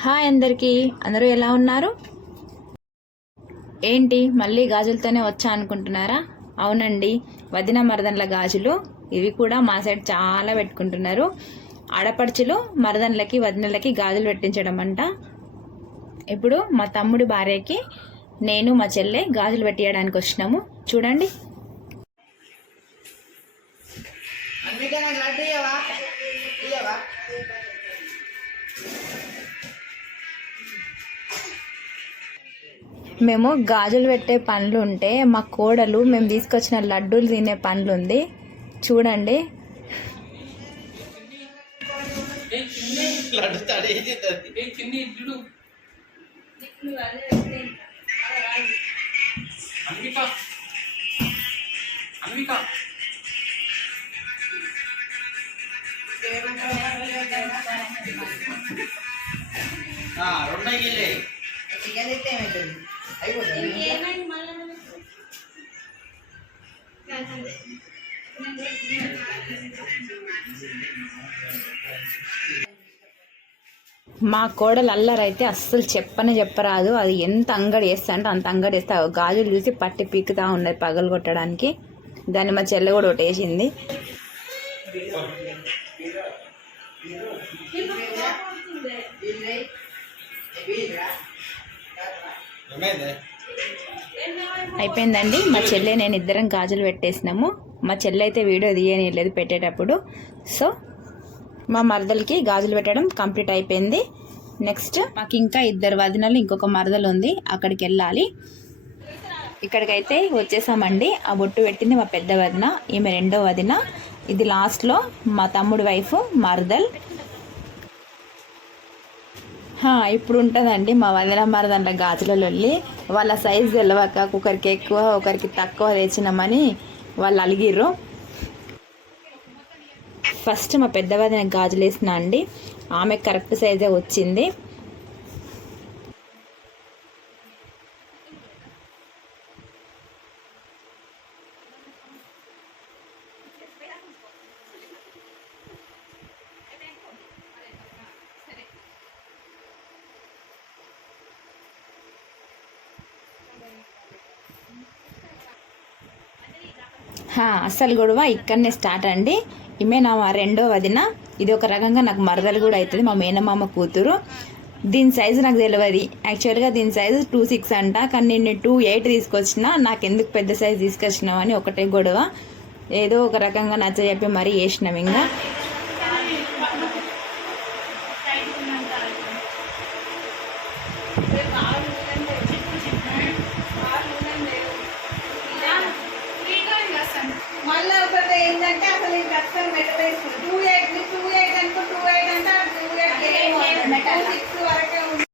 Hi అందరికీ. అందరూ ఎలా ఉన్నారు? ఏంటి మళ్ళీ గాజులతోనే వచ్చా అనుకుంటున్నారా? అవునండి వదిన మరదన్ల గాజులు. ఇవి కూడా మా సైడ్ చాలా పెట్టుకుంటున్నారు. ఆడపడుచులు మరదన్లకి వదినలకి గాజులు పెట్టించడం అంట. ఇప్పుడు మా తమ్ముడి భార్యకి నేను మా చెల్లె గాజులు పెట్టియడానికి వచ్చినాము. చూడండి మేము గాజులు పెట్టే పండ్లు ఉంటే మా కోడలు మేము తీసుకొచ్చిన లడ్డూలు తినే పండ్లు ఉంది చూడండి రెండు గిల్లే ఏమవుతుంది మా కోడలు అల్లరైతే అస్సలు చెప్పనే చెప్పరాదు. అది ఎంత అంగడి వేస్తా అంటే అంత అంగడి వేస్తా. గాజులు చూసి పట్టి పీకుతా ఉన్నది పగలు కొట్టడానికి. దాన్ని మా చెల్లె కూడా ఒకటి వేసింది అయిపోయిందండి. మా చెల్లె నేను ఇద్దరం గాజులు పెట్టేసినాము. మా చెల్లె అయితే వీడియో తీయనిలేదు పెట్టేటప్పుడు. సో మా మరదలకి గాజులు పెట్టడం కంప్లీట్ అయిపోయింది. నెక్స్ట్ మాకు ఇంకా ఇద్దరు వదినలు ఇంకొక మరదలు ఉంది. అక్కడికి వెళ్ళాలి. ఇక్కడికైతే వచ్చేసామండి. ఆ బొట్టు పెట్టింది మా పెద్ద వదిన ఈమె రెండో వదిన. ఇది లాస్ట్లో మా తమ్ముడి వైఫ్ మరదల్. ఇప్పుడు ఉంటుందండి మా వదిన మరదండ్ల గాజులలో వెళ్ళి వాళ్ళ సైజు తెలియక ఒకరికి ఎక్కువ ఒకరికి తక్కువ తెచ్చినామని వాళ్ళు అలిగిర్రు. ఫస్ట్ మా పెద్ద వదిన గాజులు వేసిన అండి. ఆమె కరెక్ట్ సైజే వచ్చింది. అసలు గొడవ ఇక్కడనే స్టార్ట్ అండి. ఈమె నా రెండో వదిన. ఇది ఒక రకంగా నాకు మరదలు కూడా అవుతుంది మా మేనమామ కూతురు. దీని సైజు నాకు తెలియదు యాక్చువల్గా దీని సైజు టూ సిక్స్ అంట కానీ నేను టూ ఎయిట్ తీసుకొచ్చిన నాకు ఎందుకు పెద్ద సైజు తీసుకొచ్చినావు అని ఒకటే గొడవ. ఏదో ఒక రకంగా నచ్చ చెప్పి మరీ వేసినాం ఇంకా మళ్ళీ ఒకటి ఏంటంటే అసలు ఈ కష్టం పెట్టలేదు టూ ఎయిట్ టూ ఎయిట్ అనుకో టూ ఎయిట్ అంటే టూ ఎయిట్ టూ సిక్స్ వరకే ఉంది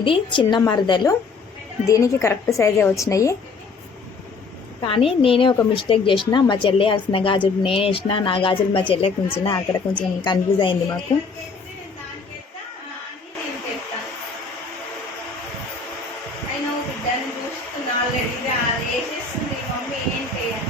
ఇది చిన్న మరదలు. దీనికి కరెక్ట్ సైజే వచ్చినాయి. కానీ నేనే ఒక మిస్టేక్ చేసిన మా చెల్లె వేసిన గాజులు నేను వేసిన నా గాజులు మా చెల్లెకి ఉంచిన అక్కడ కొంచెం కన్ఫ్యూజ్ అయింది మాకు. అయినా బిడ్డని ఇది umiinit.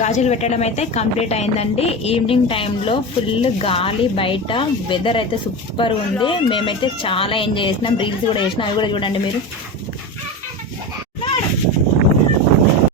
గాజులు పెట్టడం అయితే కంప్లీట్ అయిందండి. ఈవినింగ్ టైంలో ఫుల్ గాలి బయట వెదర్ అయితే సూపర్ ఉంది. మేమైతే చాలా ఎంజాయ్ చేసినాం. రీల్స్ కూడా చేసినాం. అవి కూడా చూడండి మీరు.